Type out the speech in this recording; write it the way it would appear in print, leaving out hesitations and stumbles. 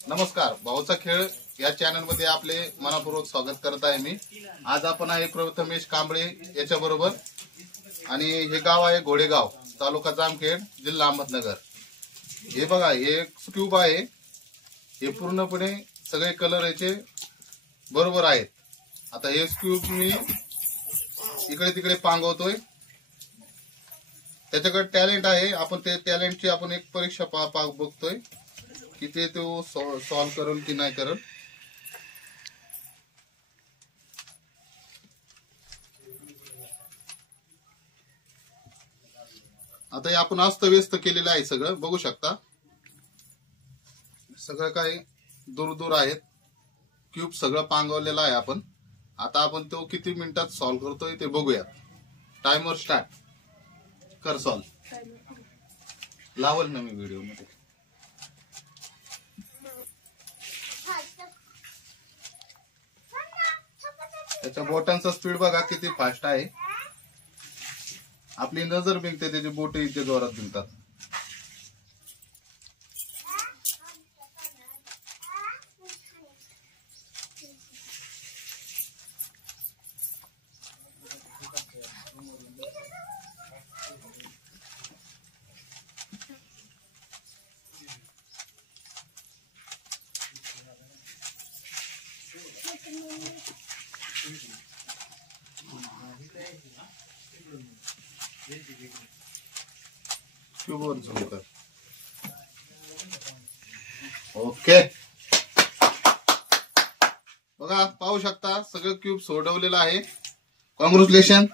नमस्कार, भाऊचा खेळ या चॅनल मध्ये आपले मनापूर्वक स्वागत करत आहे मी। आज आपण आहे प्रथमेश कांबळे याच्या बरोबर आणि हे गाव आहे घोडेगाव, तालुका जामखेड, जिल्हा अहमदनगर। हे बघा, हे क्यूब आहे, हे पूर्णपणे सगळे कलर याचे बरोबर आहेत। आता हे क्यूब मी इकडे तिकडे पांगवतोय, त्याच्याकडे टॅलेंट आहे। आपण ते टॅलेंटची आपण एक परीक्षा बघतोय की ते तो सॉल्व करेल की नाही करेल। आता हे आपण अस्तव्यस्त केलेलं आहे, सगळं बघू शकता, सगळं काही दूर दूर आहेत, क्यूब सगळं पांगवलेलं आहे आपण। आता आपण तो किती मिनिटात सॉल्व करतोय ते बघूया। टाइमर स्टार्ट कर, सॉल्व लावल ना मी व्हिडिओ मध्ये। त्याच्या बोटांचा स्पीड बघा किती फास्ट आहे, आपली नजर बिंकते, त्याचे बोट इतके जोरात बिंकतात। क्यूबवर झूम कर। ओके, बघा, पाहू शकता सगळं क्यूब सोडवलेलं आहे। कॉंग्रॅच्युलेशन।